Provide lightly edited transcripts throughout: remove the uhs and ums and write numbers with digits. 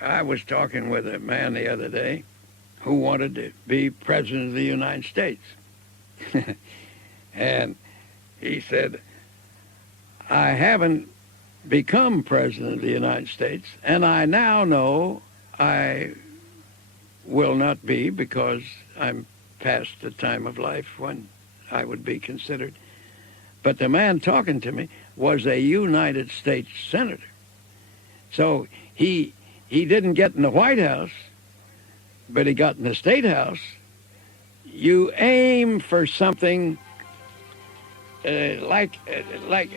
I was talking with a man the other day who wanted to be president of the United States. And he said, I haven't become president of the United States, and I now know I will not be because I'm past the time of life when I would be considered. But the man talking to me was a United States senator. So he didn't get in the White House, but he got in the State House. You aim for something like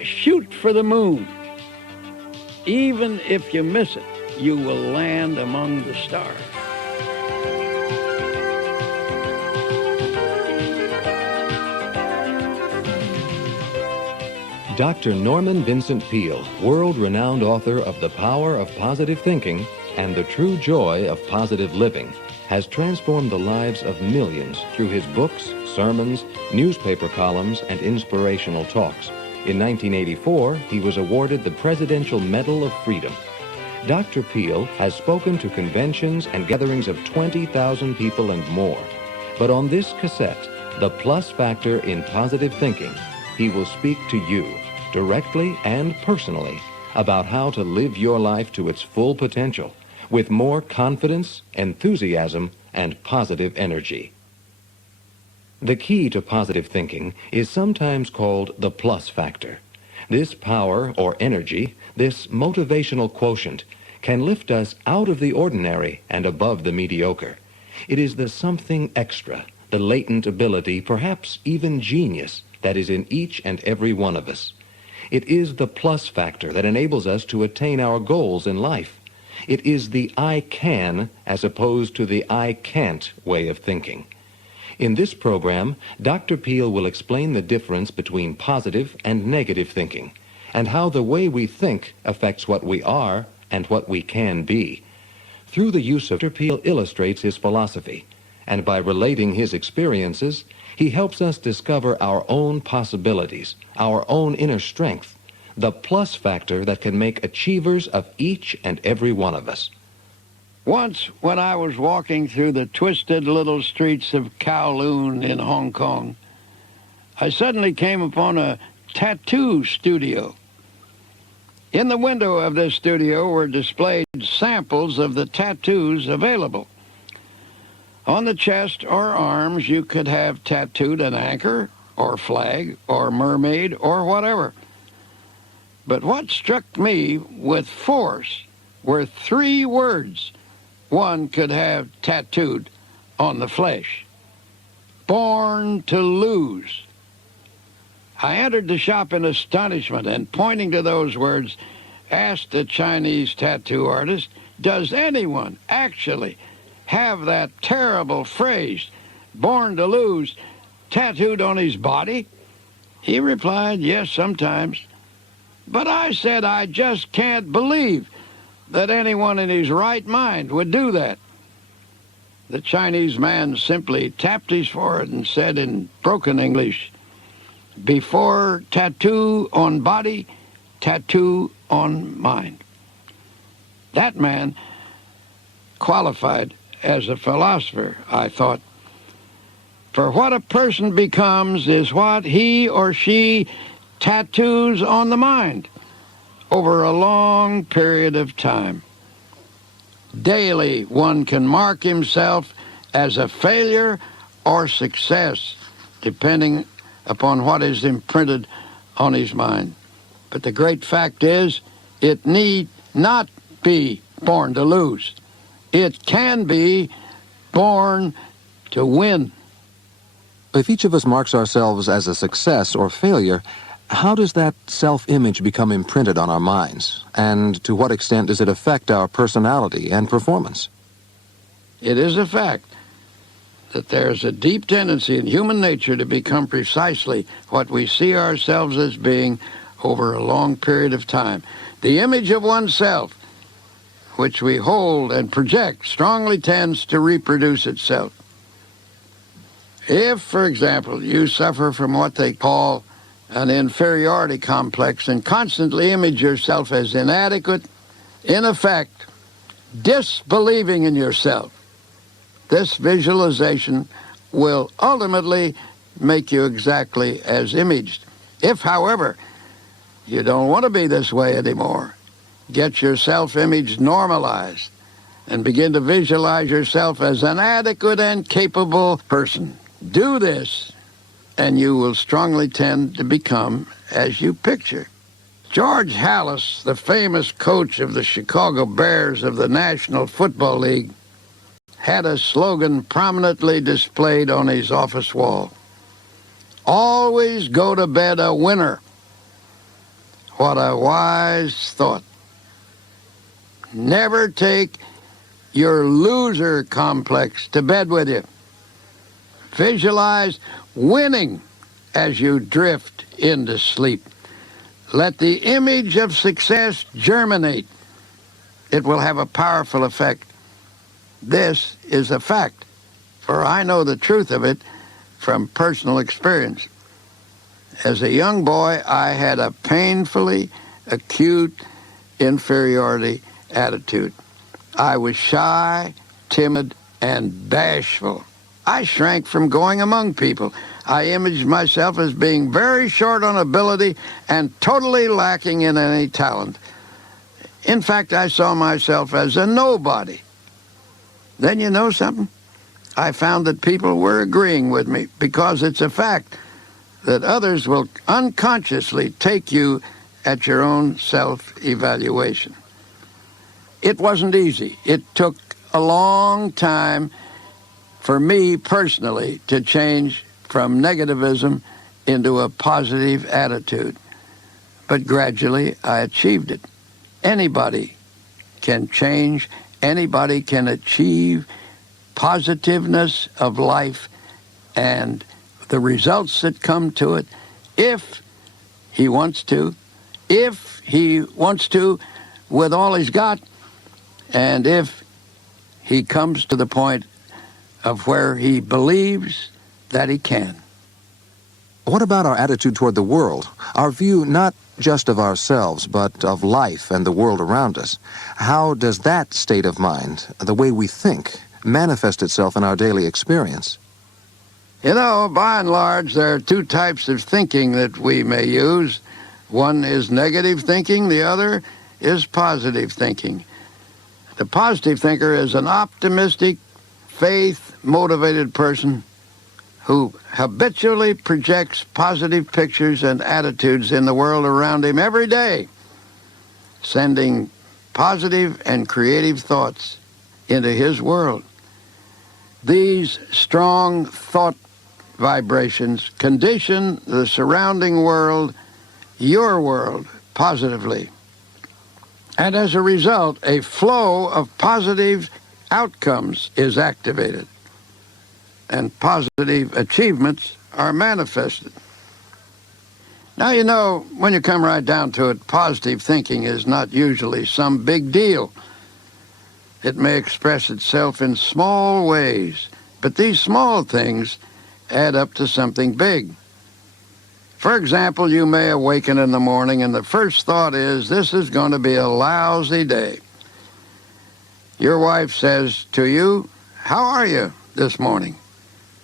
shoot for the moon. Even if you miss it, you will land among the stars. Dr. Norman Vincent Peale, world-renowned author of The Power of Positive Thinking and The True Joy of Positive Living, has transformed the lives of millions through his books, sermons, newspaper columns, and inspirational talks. In 1984, he was awarded the Presidential Medal of Freedom. Dr. Peale has spoken to conventions and gatherings of 20,000 people and more. But on this cassette, The Plus Factor in Positive Thinking, he will speak to you, directly and personally, about how to live your life to its full potential, with more confidence, enthusiasm, and positive energy. The key to positive thinking is sometimes called the plus factor. This power or energy, this motivational quotient, can lift us out of the ordinary and above the mediocre. It is the something extra, the latent ability, perhaps even genius, that is in each and every one of us. It is the plus factor that enables us to attain our goals in life. It is the I can as opposed to the I can't way of thinking. In this program, Dr. Peale will explain the difference between positive and negative thinking, and how the way we think affects what we are and what we can be. Through the use of Dr. Peale illustrates his philosophy, and by relating his experiences, he helps us discover our own possibilities, our own inner strength, the plus factor that can make achievers of each and every one of us. Once, when I was walking through the twisted little streets of Kowloon in Hong Kong, I suddenly came upon a tattoo studio. In the window of this studio were displayed samples of the tattoos available. On the chest or arms, you could have tattooed an anchor or flag or mermaid or whatever. But what struck me with force were 3 words one could have tattooed on the flesh: born to lose. I entered the shop in astonishment and, pointing to those words, asked the Chinese tattoo artist, does anyone actually have that terrible phrase, born to lose, tattooed on his body? He replied, yes, sometimes. But I said, I just can't believe that anyone in his right mind would do that. The Chinese man simply tapped his forehead and said in broken English, before tattoo on body, tattoo on mind. That man qualified as a philosopher, I thought. For what a person becomes is what he or she tattoos on the mind over a long period of time. Daily, one can mark himself as a failure or success, depending upon what is imprinted on his mind. But the great fact is, it need not be born to lose. It can be born to win. If each of us marks ourselves as a success or failure, how does that self-image become imprinted on our minds? And to what extent does it affect our personality and performance? It is a fact that there is a deep tendency in human nature to become precisely what we see ourselves as being over a long period of time. The image of oneself, which we hold and project, strongly tends to reproduce itself. If, for example, you suffer from what they call an inferiority complex and constantly image yourself as inadequate, in effect, disbelieving in yourself. This visualization will ultimately make you exactly as imaged. If, however, you don't want to be this way anymore, get your self-image normalized and begin to visualize yourself as an adequate and capable person. Do this, and you will strongly tend to become as you picture. George Halas, the famous coach of the Chicago Bears of the National Football League, had a slogan prominently displayed on his office wall. Always go to bed a winner. What a wise thought. Never take your loser complex to bed with you. Visualize winning as you drift into sleep. Let the image of success germinate. It will have a powerful effect. This is a fact, for I know the truth of it from personal experience. As a young boy, I had a painfully acute inferiority attitude. I was shy, timid, and bashful. I shrank from going among people. I imaged myself as being very short on ability and totally lacking in any talent. In fact, I saw myself as a nobody. Then you know something? I found that people were agreeing with me because it's a fact that others will unconsciously take you at your own self-evaluation. It wasn't easy. It took a long time for me personally to change from negativism into a positive attitude. But gradually I achieved it. Anybody can change. Anybody can achieve positiveness of life and the results that come to it if he wants to, with all he's got, and if he comes to the point of where he believes that he can. What about our attitude toward the world? Our view not just of ourselves, but of life and the world around us. How does that state of mind, the way we think, manifest itself in our daily experience? You know, by and large, there are two types of thinking that we may use. One is negative thinking, the other is positive thinking. The positive thinker is an optimistic, faith-motivated person who habitually projects positive pictures and attitudes in the world around him every day, sending positive and creative thoughts into his world. These strong thought vibrations condition the surrounding world, your world, positively. And as a result, a flow of positive outcomes is activated, and positive achievements are manifested. Now, you know, when you come right down to it, positive thinking is not usually some big deal. It may express itself in small ways, but these small things add up to something big. For example, you may awaken in the morning and the first thought is, this is going to be a lousy day. Your wife says to you, how are you this morning?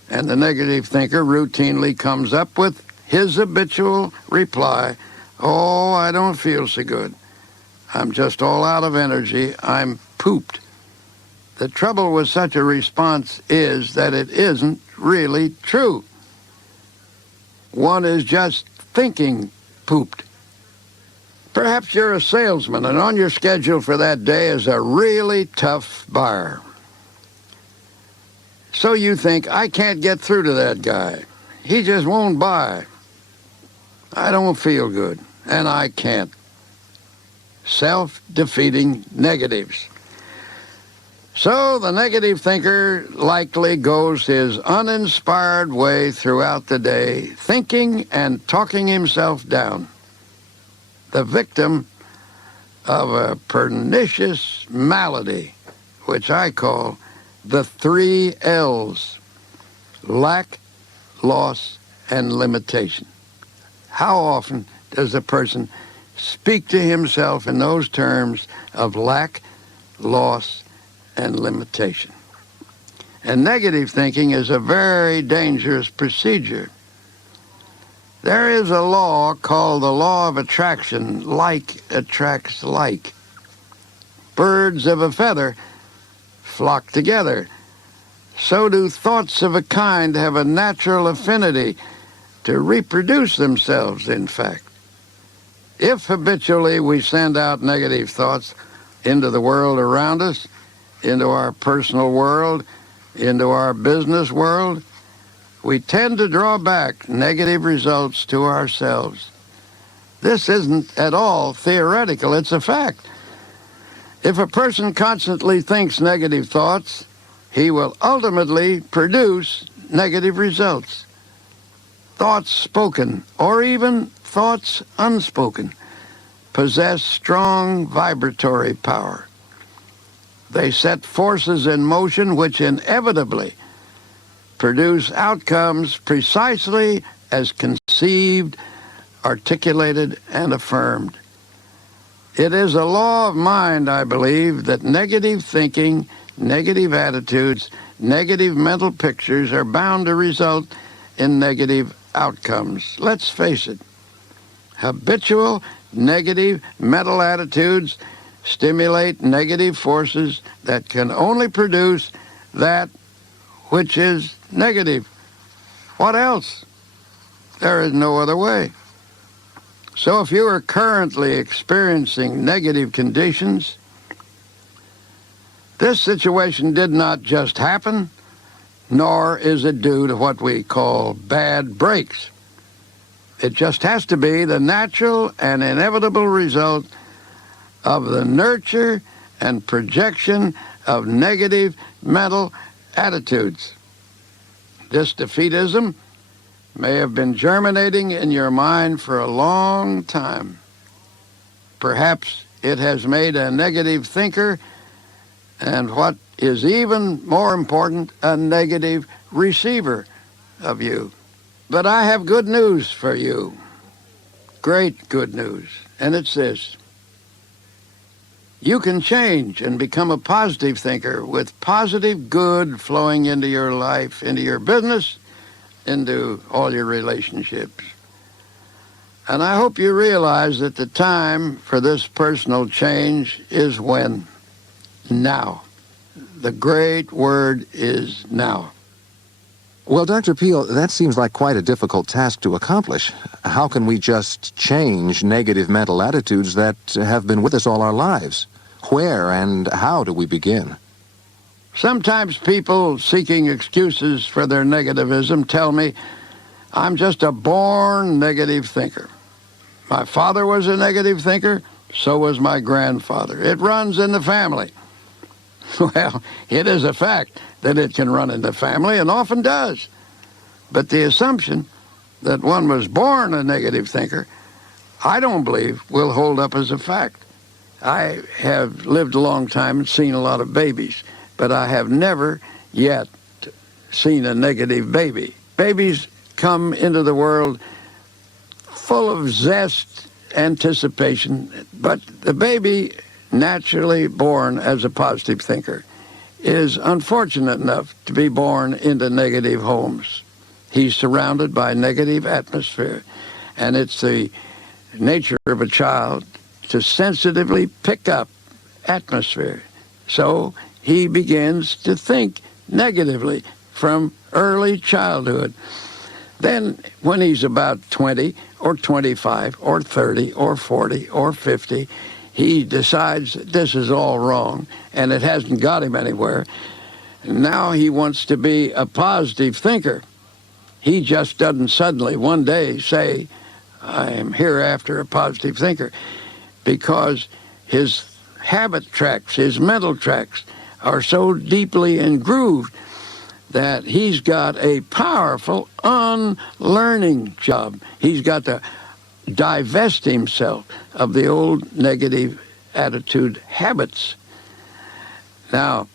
And the negative thinker routinely comes up with his habitual reply, oh, I don't feel so good. I'm just all out of energy. I'm pooped. The trouble with such a response is that it isn't really true. One is just thinking pooped. Perhaps you're a salesman, and on your schedule for that day is a really tough buyer. So you think, I can't get through to that guy. He just won't buy. I don't feel good, and I can't. Self-defeating negatives. So the negative thinker likely goes his uninspired way throughout the day, thinking and talking himself down. The victim of a pernicious malady, which I call the 3 L's: lack, loss, and limitation. How often does a person speak to himself in those terms of lack, loss, and limitation. And negative thinking is a very dangerous procedure. There is a law called the law of attraction. Like attracts like. Birds of a feather flock together. So do thoughts of a kind have a natural affinity to reproduce themselves, in fact. If habitually we send out negative thoughts into the world around us, into our personal world, into our business world, we tend to draw back negative results to ourselves. This isn't at all theoretical, it's a fact. If a person constantly thinks negative thoughts, he will ultimately produce negative results. Thoughts spoken, or even thoughts unspoken, possess strong vibratory power. They set forces in motion which inevitably produce outcomes precisely as conceived, articulated, and affirmed. It is a law of mind, I believe, that negative thinking, negative attitudes, negative mental pictures are bound to result in negative outcomes. Let's face it, habitual negative mental attitudes stimulate negative forces that can only produce that which is negative. What else? There is no other way. So if you are currently experiencing negative conditions, this situation did not just happen, nor is it due to what we call bad breaks. It just has to be the natural and inevitable result of the nurture and projection of negative mental attitudes. This defeatism may have been germinating in your mind for a long time. Perhaps it has made a negative thinker, and what is even more important, a negative receiver of you. But I have good news for you. Great good news. And it's this. You can change and become a positive thinker with positive good flowing into your life, into your business, into all your relationships. And I hope you realize that the time for this personal change is when? Now. The great word is now. Well, Dr. Peale, that seems like quite a difficult task to accomplish. How can we just change negative mental attitudes that have been with us all our lives? Where and how do we begin? Sometimes people seeking excuses for their negativism tell me, I'm just a born negative thinker. My father was a negative thinker, so was my grandfather. It runs in the family. Well, it is a fact that it can run in the family, and often does. But the assumption that one was born a negative thinker, I don't believe will hold up as a fact. I have lived a long time and seen a lot of babies, but I have never yet seen a negative baby. Babies come into the world full of zest, anticipation, but the baby naturally born as a positive thinker is unfortunate enough to be born into negative homes. He's surrounded by a negative atmosphere, and it's the nature of a child to sensitively pick up atmosphere. So he begins to think negatively from early childhood. Then when he's about 20 or 25 or 30 or 40 or 50, he decides this is all wrong and it hasn't got him anywhere. Now he wants to be a positive thinker. He just doesn't suddenly one day say, I am hereafter a positive thinker, because his habit tracks, his mental tracks are so deeply engrooved that he's got a powerful unlearning job. He's got to divest himself of the old negative attitude habits. Now,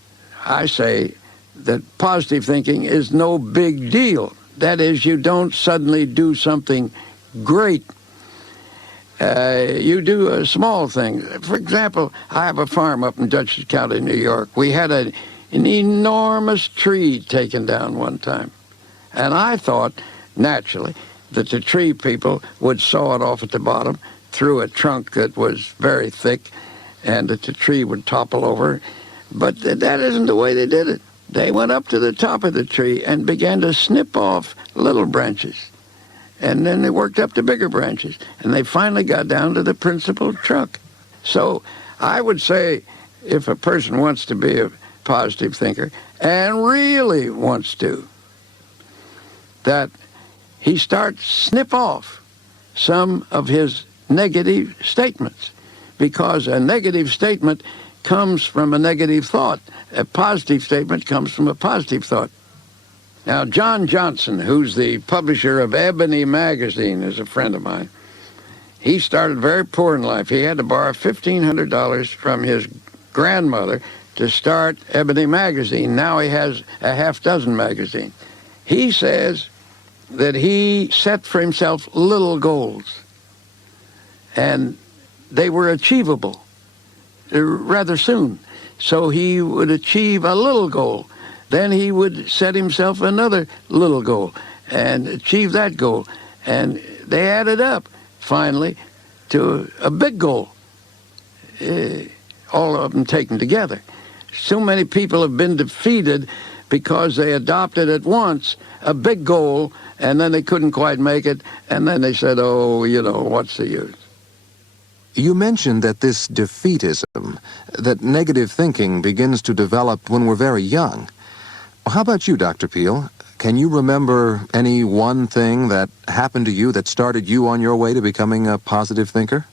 I say that positive thinking is no big deal. That is, you don't suddenly do something great You do small things. For example, I have a farm up in Dutchess County, New York. We had an enormous tree taken down one time. And I thought, naturally, that the tree people would saw it off at the bottom through a trunk that was very thick and that the tree would topple over. But that isn't the way they did it. They went up to the top of the tree and began to snip off little branches. And then they worked up to bigger branches. And they finally got down to the principal trunk. So I would say if a person wants to be a positive thinker and really wants to, that he starts snip off some of his negative statements, because a negative statement comes from a negative thought. A positive statement comes from a positive thought. Now, John Johnson, who's the publisher of Ebony magazine, is a friend of mine. He started very poor in life. He had to borrow $1,500 from his grandmother to start Ebony magazine. Now he has a half dozen magazines. He says that he set for himself little goals, and they were achievable rather soon. So he would achieve a little goal. Then he would set himself another little goal and achieve that goal. And they added up, finally, to a big goal, all of them taken together. So many people have been defeated because they adopted at once a big goal, and then they couldn't quite make it, and then they said, oh, what's the use? You mentioned that this defeatism, that negative thinking begins to develop when we're very young. How about you, Dr. Peale? Can you remember any one thing that happened to you that started you on your way to becoming a positive thinker?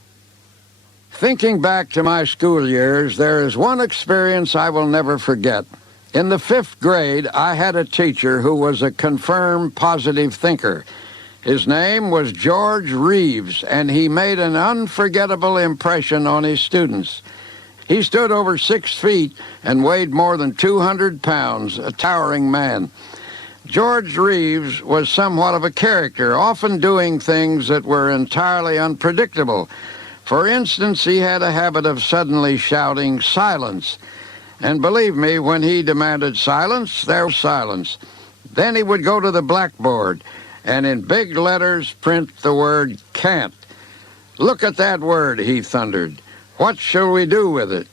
Thinking back to my school years, there is one experience I will never forget. In the 5th grade, I had a teacher who was a confirmed positive thinker. His name was George Reeves, and he made an unforgettable impression on his students. He stood over 6 feet and weighed more than 200 pounds, a towering man. George Reeves was somewhat of a character, often doing things that were entirely unpredictable. For instance, he had a habit of suddenly shouting, "Silence." And believe me, when he demanded silence, there was silence. Then he would go to the blackboard and in big letters print the word "can't." "Look at that word," he thundered. "What shall we do with it?"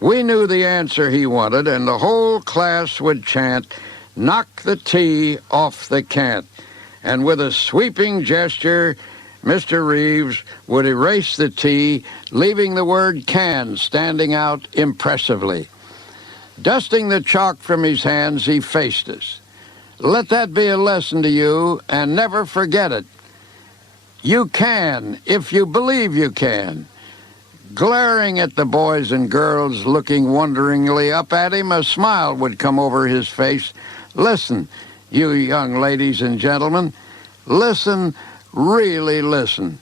We knew the answer he wanted, and the whole class would chant, "Knock the T off the can't." And with a sweeping gesture, Mr. Reeves would erase the T, leaving the word "can" standing out impressively. Dusting the chalk from his hands, he faced us. "Let that be a lesson to you, and never forget it. You can, if you believe you can." Glaring at the boys and girls looking wonderingly up at him, a smile would come over his face. "Listen, you young ladies and gentlemen, listen, really listen.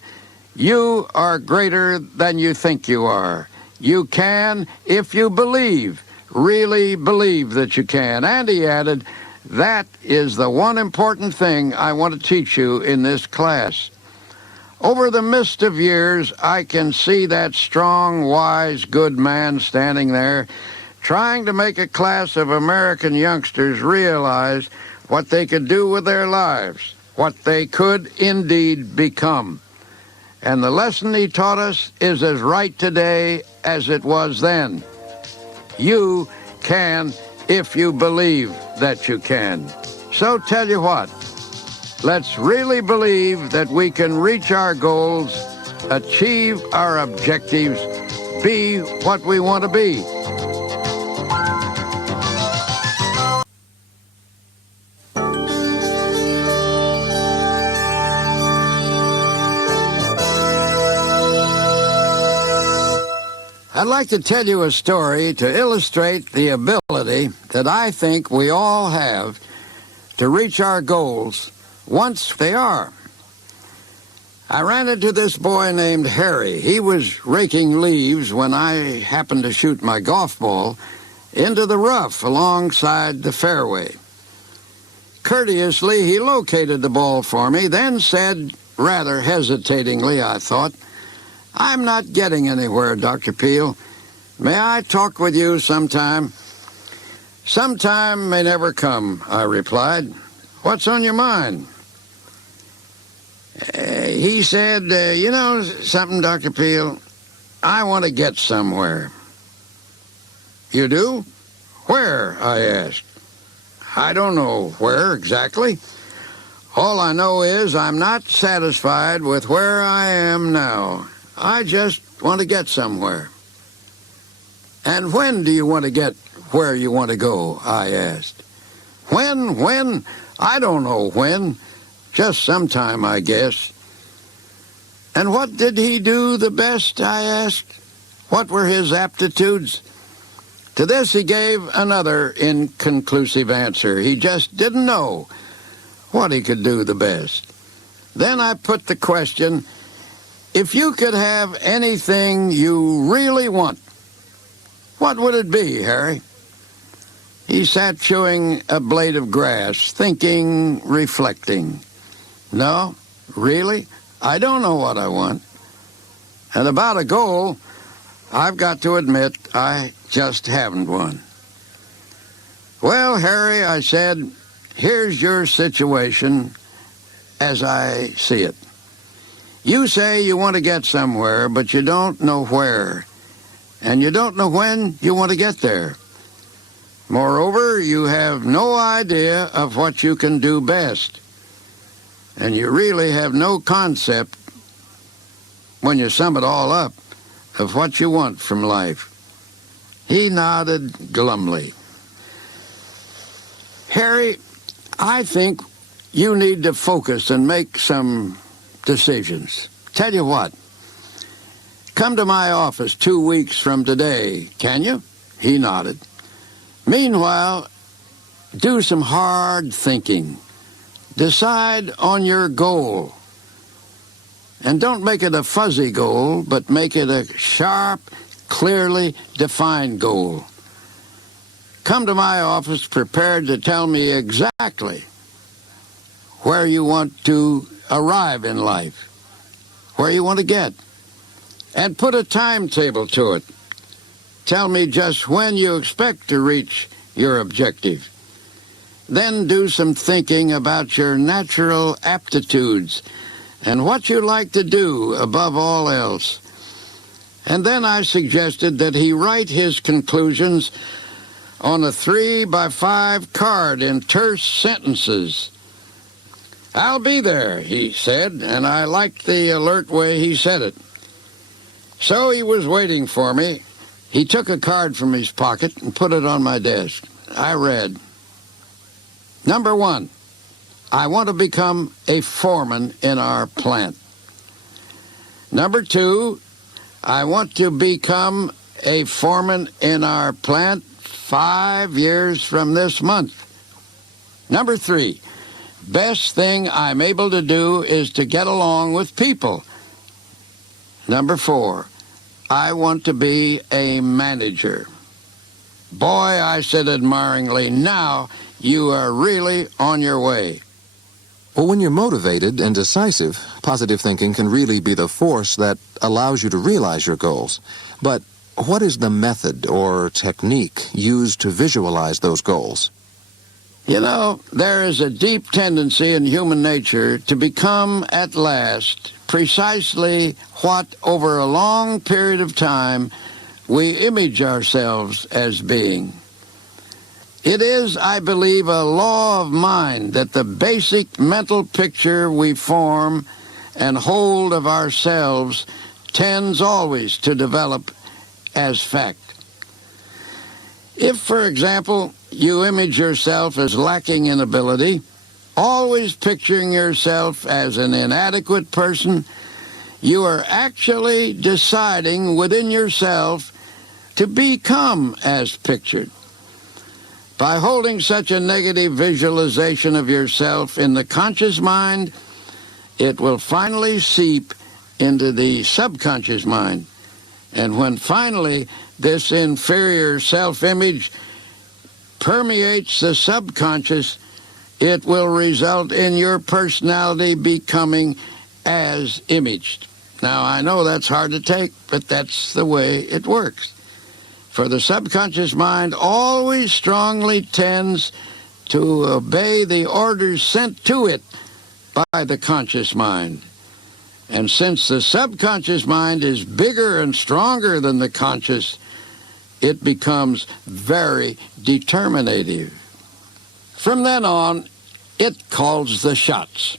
You are greater than you think you are. You can if you believe, really believe that you can." And he added, "That is the one important thing I want to teach you in this class." Over the mist of years, I can see that strong, wise, good man standing there, trying to make a class of American youngsters realize what they could do with their lives, what they could indeed become. And the lesson he taught us is as right today as it was then. You can if you believe that you can. So tell you what, let's really believe that we can reach our goals, achieve our objectives, be what we want to be. I'd like to tell you a story to illustrate the ability that I think we all have to reach our goals once they are. I ran into this boy named Harry. He was raking leaves when I happened to shoot my golf ball into the rough alongside the fairway. Courteously, he located the ball for me, then said, rather hesitatingly, I thought, I'm not getting anywhere, Dr. Peale. May I talk with you sometime? Sometime may never come, I replied. What's on your mind? He said, you know something, Dr. Peale? I want to get somewhere. You do? Where? I asked. I don't know where exactly. All I know is I'm not satisfied with where I am now. I just want to get somewhere. And when do you want to get where you want to go? I asked. When? I don't know when. Just sometime, I guess. And what did he do the best? I asked. What were his aptitudes? To this he gave another inconclusive answer. He just didn't know what he could do the best. Then I put the question, if you could have anything you really want, what would it be, Harry? He sat chewing a blade of grass, thinking, reflecting. No, really, I don't know what I want. And about a goal, I've got to admit, I just haven't one. Well, Harry, I said, here's your situation as I see it. You say you want to get somewhere, but you don't know where. And you don't know when you want to get there. Moreover, you have no idea of what you can do best. And you really have no concept, when you sum it all up, of what you want from life. He nodded glumly. Harry, I think you need to focus and make some decisions. Tell you what, come to my office 2 weeks from today, can you? He nodded. Meanwhile, do some hard thinking. Decide on your goal. And don't make it a fuzzy goal, but make it a sharp, clearly defined goal. Come to my office prepared to tell me exactly where you want to arrive in life, where you want to get, and put a timetable to it. Tell me just when you expect to reach your objective. Then do some thinking about your natural aptitudes and what you like to do above all else. And then I suggested that he write his conclusions on a 3x5 card in terse sentences. I'll be there, he said, and I liked the alert way he said it. So he was waiting for me. He took a card from his pocket and put it on my desk. I read, Number 1, I want to become a foreman in our plant. Number 2, I want to become a foreman in our plant 5 years from this month. Number 3, best thing I'm able to do is to get along with people. Number 4, I want to be a manager. Boy, I said admiringly, now you are really on your way. Well, when you're motivated and decisive, positive thinking can really be the force that allows you to realize your goals. But what is the method or technique used to visualize those goals? You know, there is a deep tendency in human nature to become, at last, precisely what, over a long period of time, we image ourselves as being. It is, I believe, a law of mind that the basic mental picture we form and hold of ourselves tends always to develop as fact. If, for example, you image yourself as lacking in ability, always picturing yourself as an inadequate person, you are actually deciding within yourself to become as pictured. By holding such a negative visualization of yourself in the conscious mind, it will finally seep into the subconscious mind. And when finally this inferior self-image permeates the subconscious, it will result in your personality becoming as imaged. Now, I know that's hard to take, but that's the way it works. For the subconscious mind always strongly tends to obey the orders sent to it by the conscious mind. And since the subconscious mind is bigger and stronger than the conscious, it becomes very determinative. From then on, it calls the shots.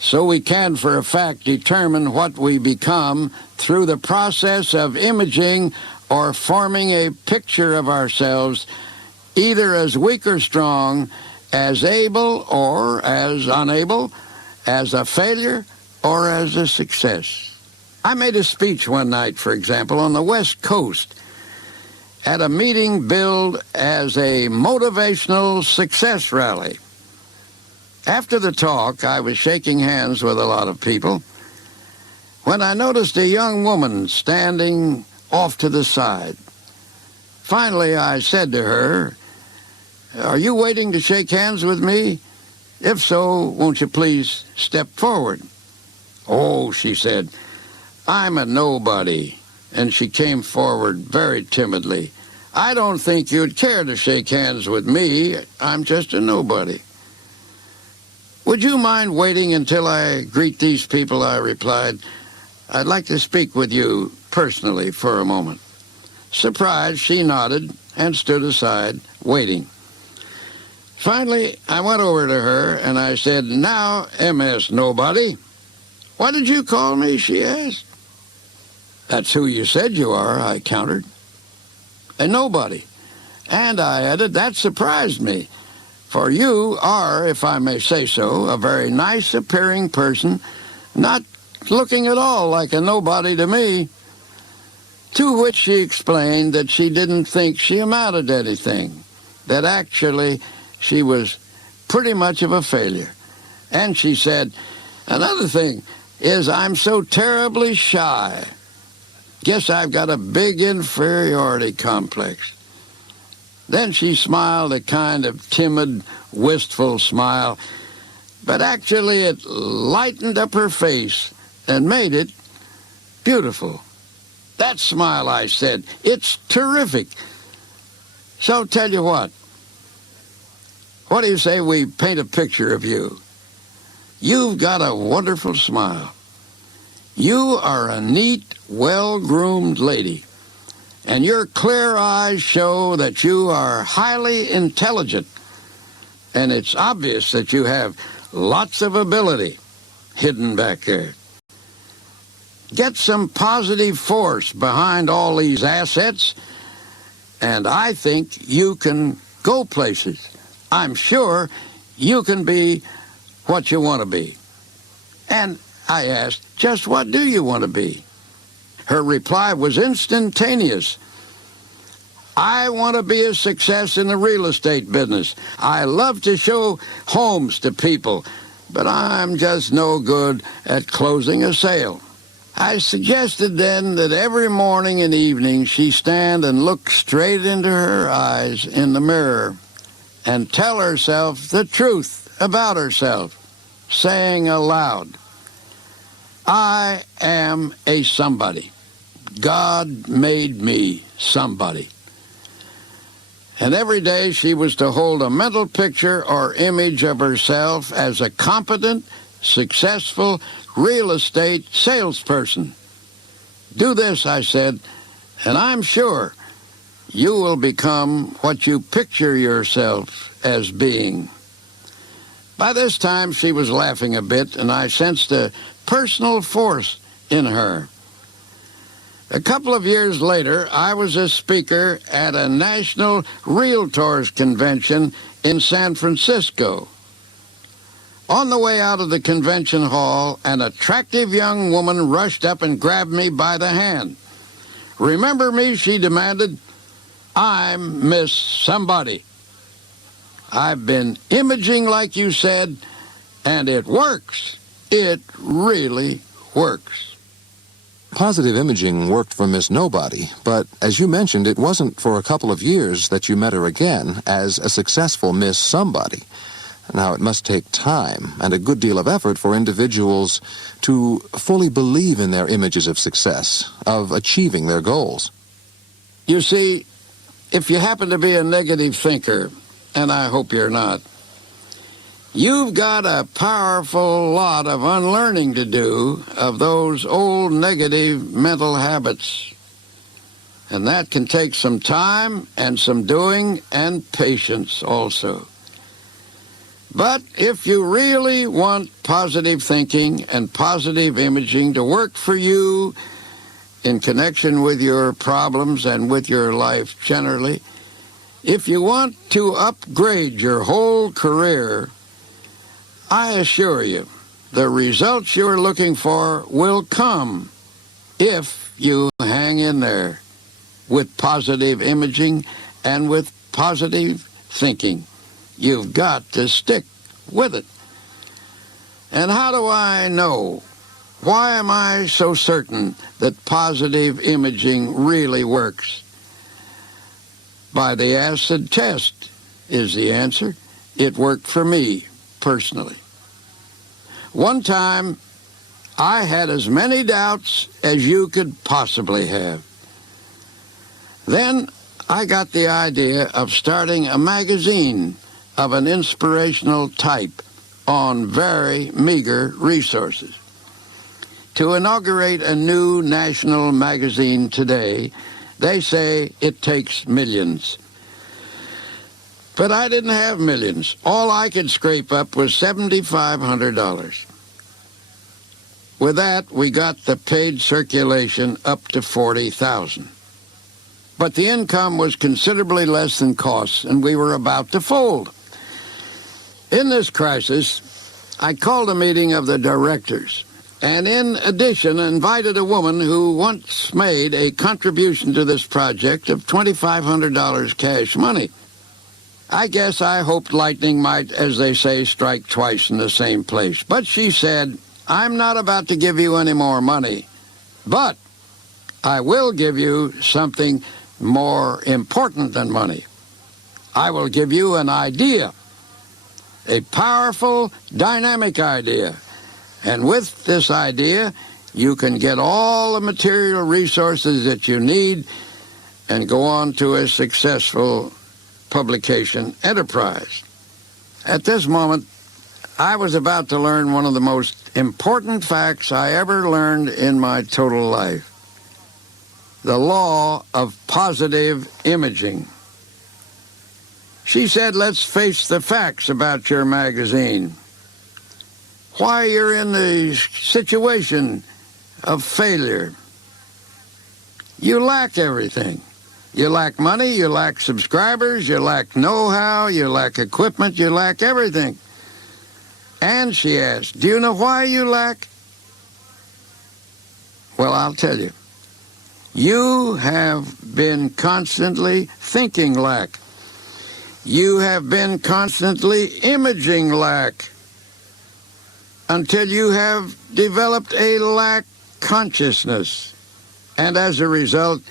So we can, for a fact, determine what we become through the process of imaging or forming a picture of ourselves, either as weak or strong, as able or as unable, as a failure or as a success. I made a speech one night, for example, on the West Coast at a meeting billed as a motivational success rally. After the talk, I was shaking hands with a lot of people when I noticed a young woman standing off to the side. Finally, I said to her, "Are you waiting to shake hands with me? If so, won't you please step forward?" "Oh," she said, "I'm a nobody." And she came forward very timidly. "I don't think you'd care to shake hands with me. I'm just a nobody." "Would you mind waiting until I greet these people?" I replied. "I'd like to speak with you personally for a moment." Surprised, she nodded and stood aside, waiting. Finally, I went over to her and I said, "Now, MS Nobody, what did you call me?" she asked. "That's who you said you are," I countered. "A nobody." And I added, "That surprised me, for you are, if I may say so, a very nice-appearing person, not looking at all like a nobody to me." To which she explained that she didn't think she amounted to anything, that actually she was pretty much of a failure. And she said, "Another thing is I'm so terribly shy. Guess I've got a big inferiority complex." Then she smiled a kind of timid, wistful smile, but actually it lightened up her face and made it beautiful. "That smile," I said, "it's terrific. So tell you what do you say we paint a picture of you? You've got a wonderful smile. You are a neat, well-groomed lady, and your clear eyes show that you are highly intelligent, and it's obvious that you have lots of ability hidden back there. Get some positive force behind all these assets, and I think you can go places. I'm sure you can be what you want to be." And I asked, "Just what do you want to be?" Her reply was instantaneous. "I want to be a success in the real estate business. I love to show homes to people, but I'm just no good at closing a sale." I suggested then that every morning and evening she stand and look straight into her eyes in the mirror and tell herself the truth about herself, saying aloud, "I am a somebody. God made me somebody." And every day she was to hold a mental picture or image of herself as a competent, successful real estate salesperson. "Do this," I said, "and I'm sure you will become what you picture yourself as being." By this time, she was laughing a bit, and I sensed a personal force in her. A couple of years later, I was a speaker at a National Realtors Convention in San Francisco. On the way out of the convention hall, an attractive young woman rushed up and grabbed me by the hand. "Remember me?" she demanded. "I'm Miss Somebody. I've been imaging like you said, and it works. It really works." Positive imaging worked for Miss Nobody, but as you mentioned, it wasn't for a couple of years that you met her again as a successful Miss Somebody. Now, it must take time and a good deal of effort for individuals to fully believe in their images of success, of achieving their goals. You see, if you happen to be a negative thinker, and I hope you're not, you've got a powerful lot of unlearning to do of those old negative mental habits. And that can take some time and some doing and patience also. But if you really want positive thinking and positive imaging to work for you in connection with your problems and with your life generally, if you want to upgrade your whole career, I assure you, the results you're looking for will come if you hang in there with positive imaging and with positive thinking. You've got to stick with it. And how do I know? Why am I so certain that positive imaging really works? By the acid test is the answer. It worked for me personally. One time, I had as many doubts as you could possibly have. Then I got the idea of starting a magazine of an inspirational type on very meager resources. To inaugurate a new national magazine today, they say it takes millions. But I didn't have millions. All I could scrape up was $7,500. With that, we got the paid circulation up to 40,000. But the income was considerably less than costs, and we were about to fold. In this crisis, I called a meeting of the directors, and in addition invited a woman who once made a contribution to this project of $2,500 cash money. I guess I hoped lightning might, as they say, strike twice in the same place. But she said, "I'm not about to give you any more money, but I will give you something more important than money. I will give you an idea, a powerful, dynamic idea. And with this idea, you can get all the material resources that you need and go on to a successful publication enterprise." At this moment, I was about to learn one of the most important facts I ever learned in my total life: the law of positive imaging. She said, "Let's face the facts about your magazine. Why you're in the situation of failure. You lack everything. You lack money, you lack subscribers, you lack know-how, you lack equipment, you lack everything." And she asked, "Do you know why you lack?" Well, I'll tell you. You have been constantly thinking lack. You have been constantly imaging lack until you have developed a lack consciousness. And as a result,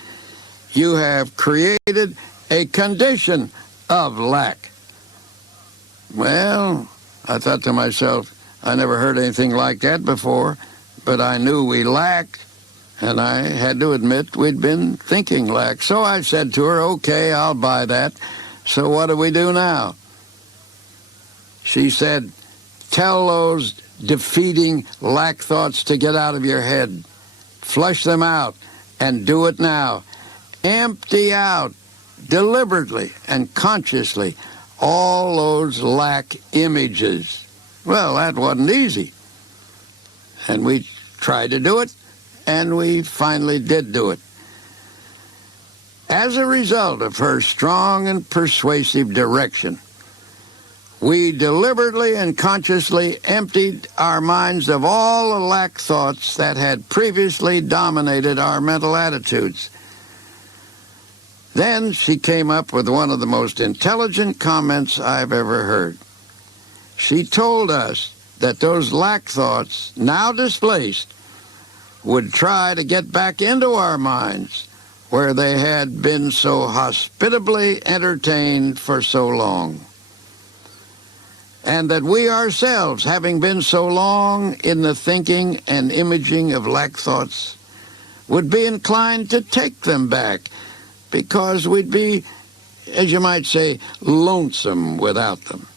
you have created a condition of lack. Well, I thought to myself, I never heard anything like that before, but I knew we lacked, and I had to admit we'd been thinking lack. So I said to her, "Okay, I'll buy that. So what do we do now?" She said, "Tell those defeating lack thoughts to get out of your head. Flush them out, and do it now. Empty out, deliberately and consciously, all those lack images." Well, that wasn't easy. And we tried to do it, and we finally did do it. As a result of her strong and persuasive direction, we deliberately and consciously emptied our minds of all the lack thoughts that had previously dominated our mental attitudes. Then she came up with one of the most intelligent comments I've ever heard. She told us that those lack thoughts, now displaced, would try to get back into our minds where they had been so hospitably entertained for so long. and that we ourselves, having been so long in the thinking and imaging of lack thoughts, would be inclined to take them back, because we'd be, as you might say, lonesome without them.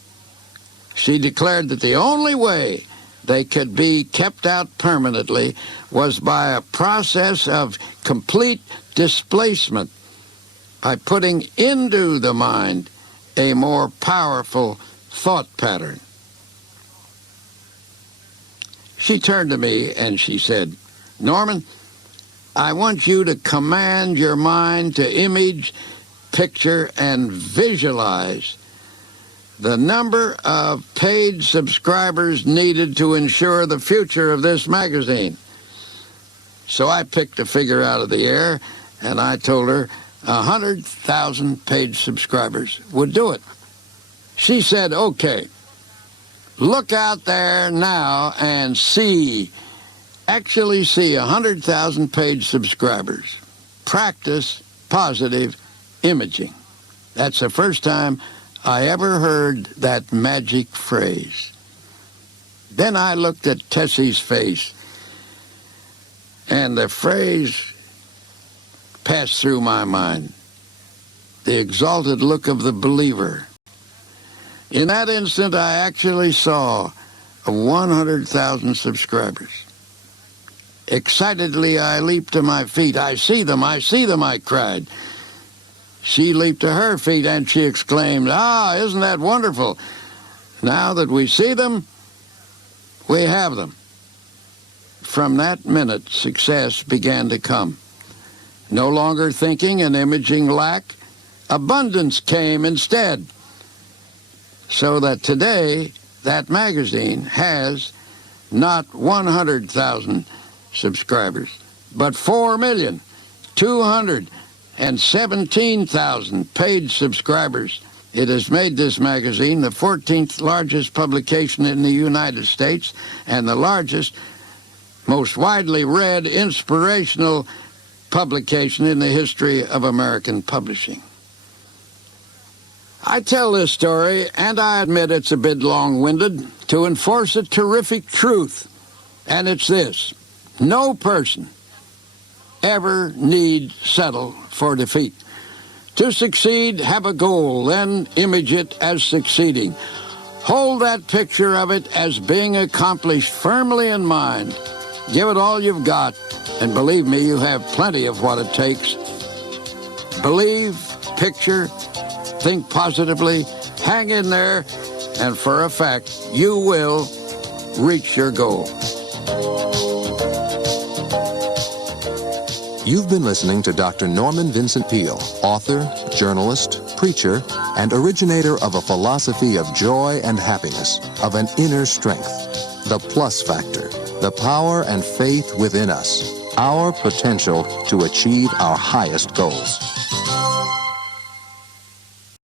She declared that the only way they could be kept out permanently was by a process of complete displacement, by putting into the mind a more powerful thought pattern. She turned to me and she said, "Norman, I want you to command your mind to image, picture, and visualize the number of paid subscribers needed to ensure the future of this magazine." So I picked a figure out of the air, and I told her 100,000 paid subscribers would do it. She said, "Okay, look out there now and actually see 100,000 paid subscribers. Practice positive imaging." That's the first time I ever heard that magic phrase. Then I looked at Tessie's face, and the phrase passed through my mind. The exalted look of the believer. In that instant, I actually saw 100,000 subscribers. Excitedly, I leaped to my feet. "I see them, I see them," I cried. She leaped to her feet and she exclaimed, "Ah, isn't that wonderful? Now that we see them, we have them." From that minute, success began to come. No longer thinking and imaging lack, abundance came instead. So that today, that magazine has not 100,000 subscribers, but 4,217,000 paid subscribers. It has made this magazine the 14th largest publication in the United States and the largest, most widely read inspirational publication in the history of American publishing. I tell this story, and I admit it's a bit long-winded, to enforce a terrific truth, and it's this: no person ever need settle for defeat. To succeed, have a goal, then image it as succeeding. Hold that picture of it as being accomplished firmly in mind. Give it all you've got, and believe me, you have plenty of what it takes. Believe, picture, think positively, hang in there, and for a fact, you will reach your goal. You've been listening to Dr. Norman Vincent Peale, author, journalist, preacher, and originator of a philosophy of joy and happiness, of an inner strength, the plus factor, the power and faith within us, our potential to achieve our highest goals.